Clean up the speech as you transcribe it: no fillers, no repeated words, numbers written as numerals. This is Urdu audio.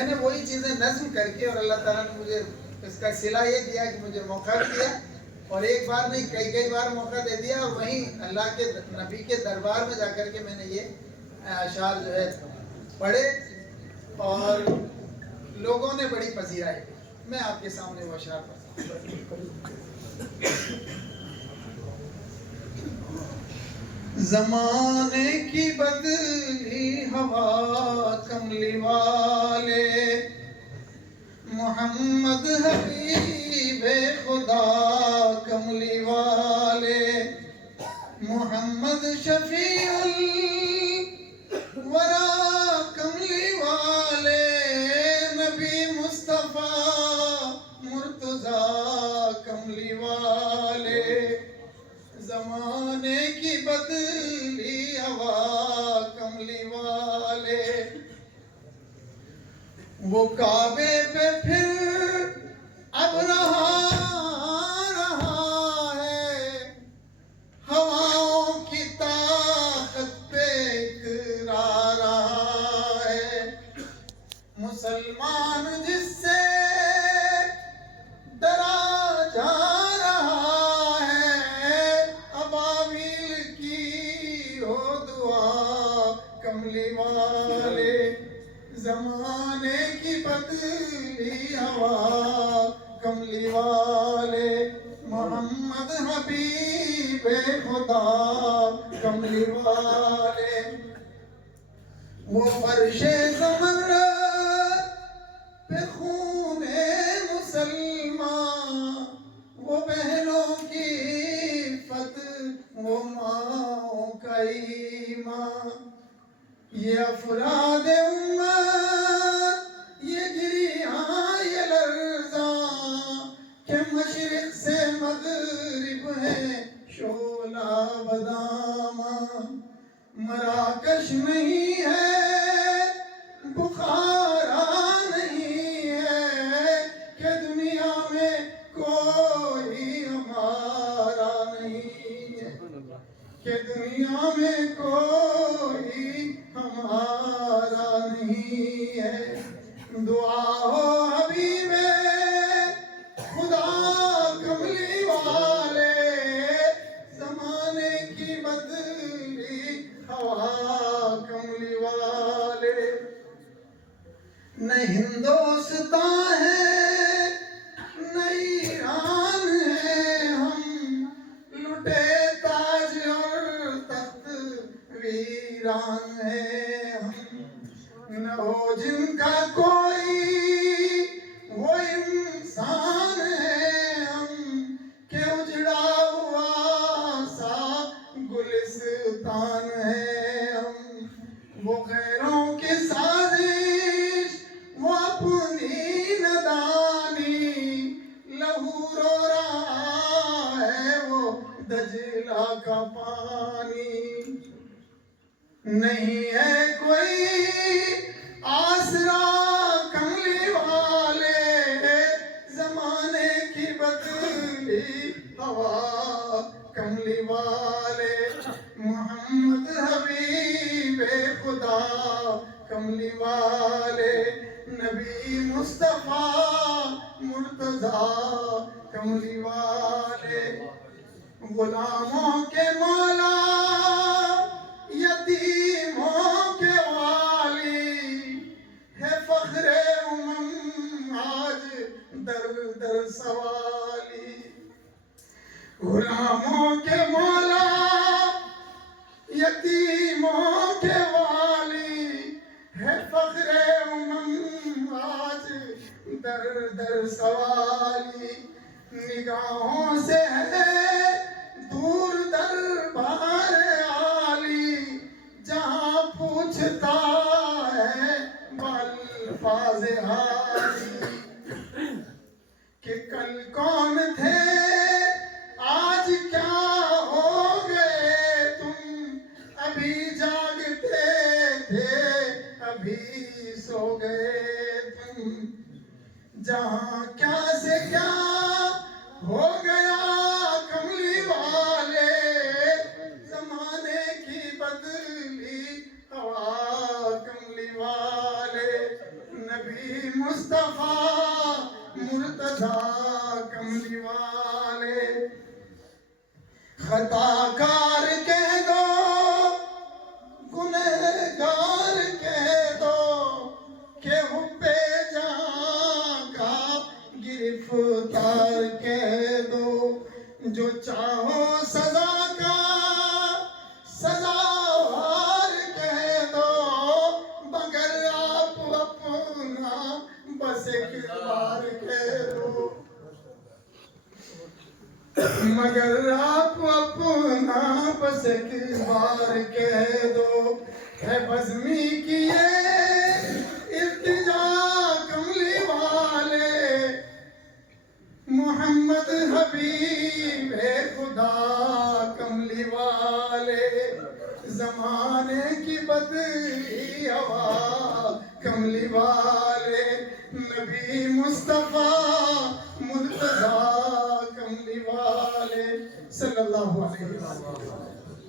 میں نے وہی چیزیں نظم کر کے، اور اللہ تعالیٰ نے مجھے اس کا صلہ یہ دیا کہ مجھے موقع بھی دیا، اور ایک بار نہیں کئی بار موقع دے دیا، اور وہیں اللہ کے نبی کے دربار میں جا کر کے میں نے یہ اشعار جو ہے پڑھے، اور لوگوں نے بڑی پذیرائی دی۔ میں آپ کے سامنے وہ اشعار پڑھتا ہوں۔ زمانے کی بدلی ہوا کملی والے، محمد حبیب خدا کملی والے، محمد شفیع الورا کملی والے، نبی مصطفیٰ مرتضیٰ کملی والے، زمانے کی بدلی ہوا کملی والے، وہ کعبے پہ پھر اب رہا ہے، ہواؤں کی طاقت پہ اقرار رہا ہے، مسلمان جس سے ڈرا جا رہا ہے، ابابیل کی ہو دعا کملی والے، زمانے کی بدلی ہوا کملی والے، محمد حبیب خدا کملی والے، وہ فرش زمرد پہ خون مسلمان، وہ بہنوں کی عفت، وہ ماں کا ایمان، یہ افراد امت، یہ گریہاں یہ لرزاں، کہ مشرق سے مغرب ہے شعلہ بداماں، مراکش نہیں ہے بخارا نہیں ہے، کہ دنیا میں کوئی ہمارا نہیں ہے، کہ دنیا میں کوئی ہمارا نہیں ہے، دعا ہو حبیب خدا کملی والے، زمانے کی بدلی ہوا کملی والے، نہ ہندوستان ہے نہ ایران ہے، ہم لٹے تاج اور تخت ویران ہے، ہم نہ ہو جن کا کوئی وہ انسان ہے، ہم کہ اجڑا ہوا سا گلستان ہے، ہم وہ غیروں کی سازش وہ اپنی ندانی، لہو رو رہا ہے وہ دجلہ کا پانی، نہیں ہے کوئی آسرا کملی والے، زمانے کی بدلی ہوا کملی والے، محمد حبیب خدا کملی والے، نبی مصطفیٰ مرتضیٰ کملی والے، غلاموں کے مولا یتیموں کے والی، ہے فخر آج در در سوالی، غلاموں کے مولا یتیموں کے والی، ہے فخر آج در در سوالی، نگاہوں سے ہے دور دربار عالی، جہاں پوچھتا ہے بالفاظ حالی، کہ کل کون تھے آج کیا ہو گئے تم، ابھی جاگتے تھے ابھی سو گئے تم، جہاں کیا سے کیا ہو گیا کملی والے، زمانے کی بدلی ہوا کملی والے، نبی نبی مصطفیٰ مرتضیٰ کملی والے خطا کار کہہ دو گنہگار کہہ دو کہ حب جاں کا گرفتار کہہ دو جو چاہو سزا کا سزاوار کہہ دو مگر آپ اپنا بس ایک بار کہہ دو مگر آپ اپنا بس ایک بار کہہ دو ہے بزمی کی یہ التجا کملی والے محمد حبیب خدا کملی والے زمانے کی بدی ہوا کملی والے نبی مصطفیٰ مرتضیٰ کملی والے صلی اللہ علیہ وسلم.